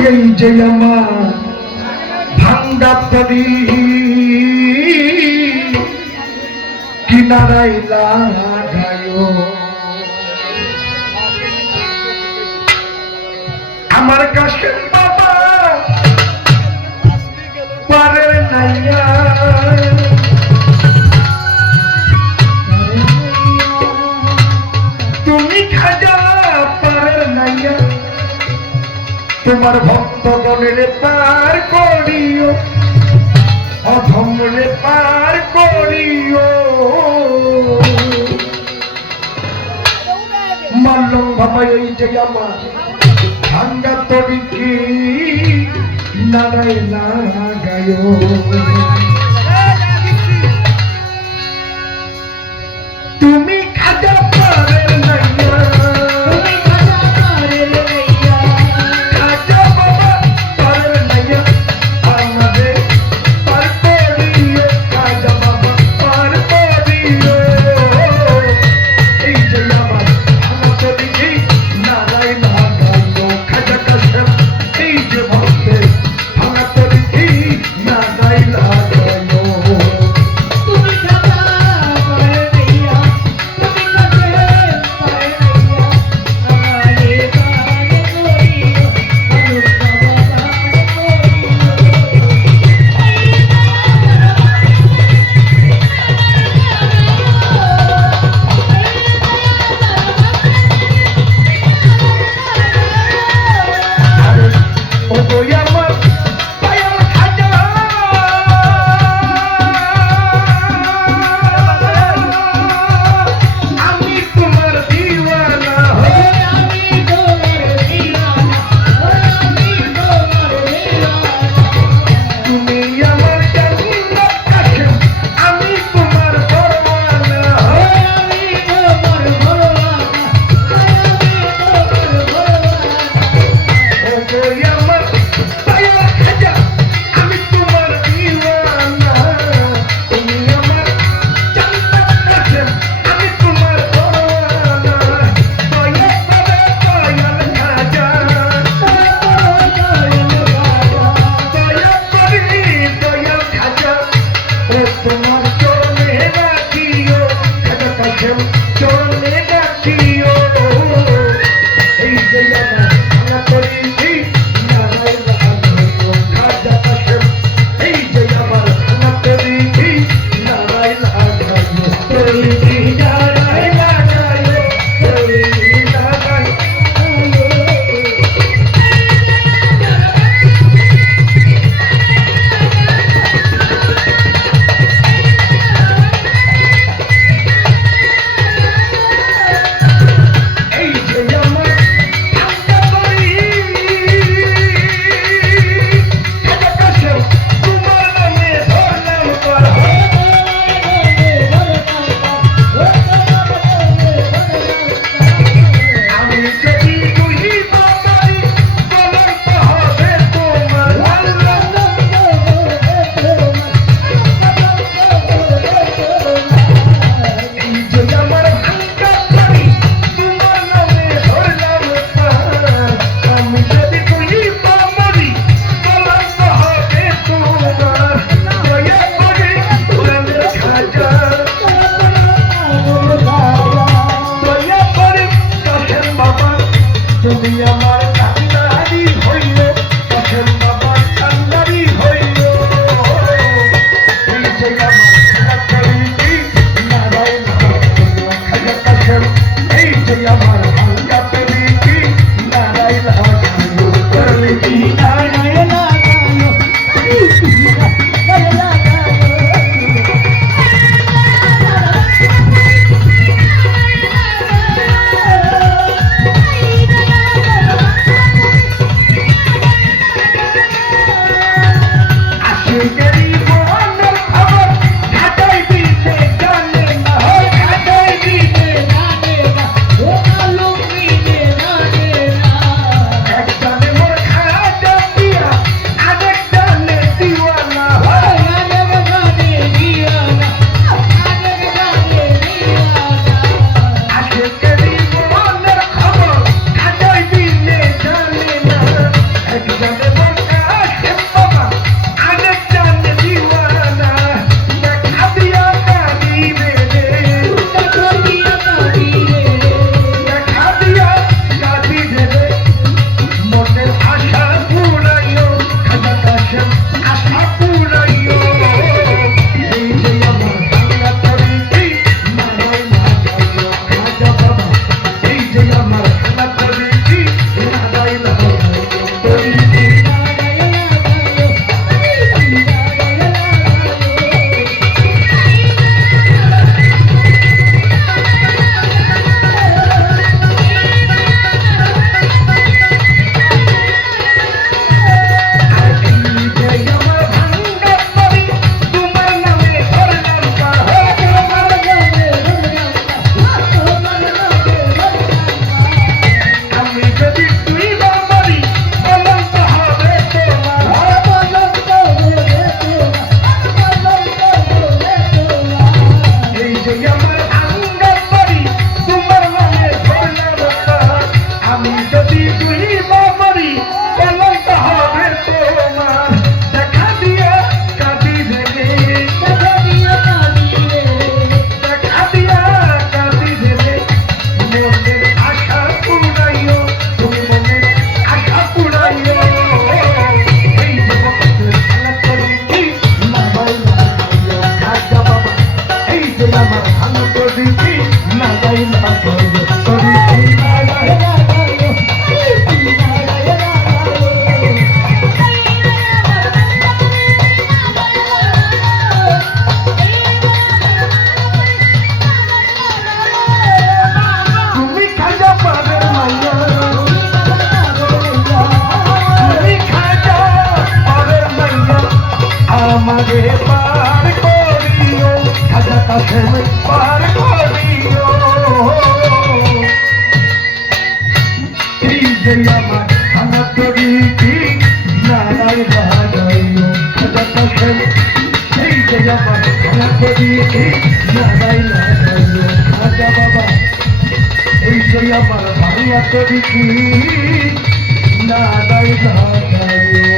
এই যে আমার ভাঙ্গা তরি কিনারায় লাগায় আমার কাছে বাবা পারে নাইয়া তুমি খাজা পারে নাইয়া তোমার ভক্তগণের পার করিও অধমরে পার করিও মাল্লং বাবা এই যে আমার ভাঙ্গা তরি কি নারায় লাগায় তুমি খাজা পারের নাইয়া খাজা বাবা পারের নাইয়া আমাদের পার করিও খাজা বাবা পার করিও এই যে আমার ভাঙ্গা তরি কি নারায় লাগায় খাজা কাছে এই যে ভক্তের ভাঙ্গা তরি কি নারায় লাগায় দুই বাবারি বলন্ত হবে তোমার এই যে আমার ভাঙ্গা বাড়ি তোমার নামে ধরলাম আমি যদি দুই বাবারি বলন্ত হবে তোমার দেখা দিয়া কাঁদি দেবে দেখা দিয়া কাঁদি দেবে মনের আশা পুরাইও তুমি মনের আশা পুরাইও এই জগতের খেলা করি না ভাই না খাজা বাবা এই যে আমার ভালো করেছি না যাই না করি তুমি খাজা পারের মাইয়া তুমি খাজা পারের মাইয়া আমারে পার করিও খাজা কাছে পার করিও এই যে আমার খানা করিছি নারায় বাহাইও খাজা কাছে এই যে আমার খানা করিছি নারায় বাহাইও খাজা বাবা এই যে আমার ভাঙা করিছি নারায় বাহাইও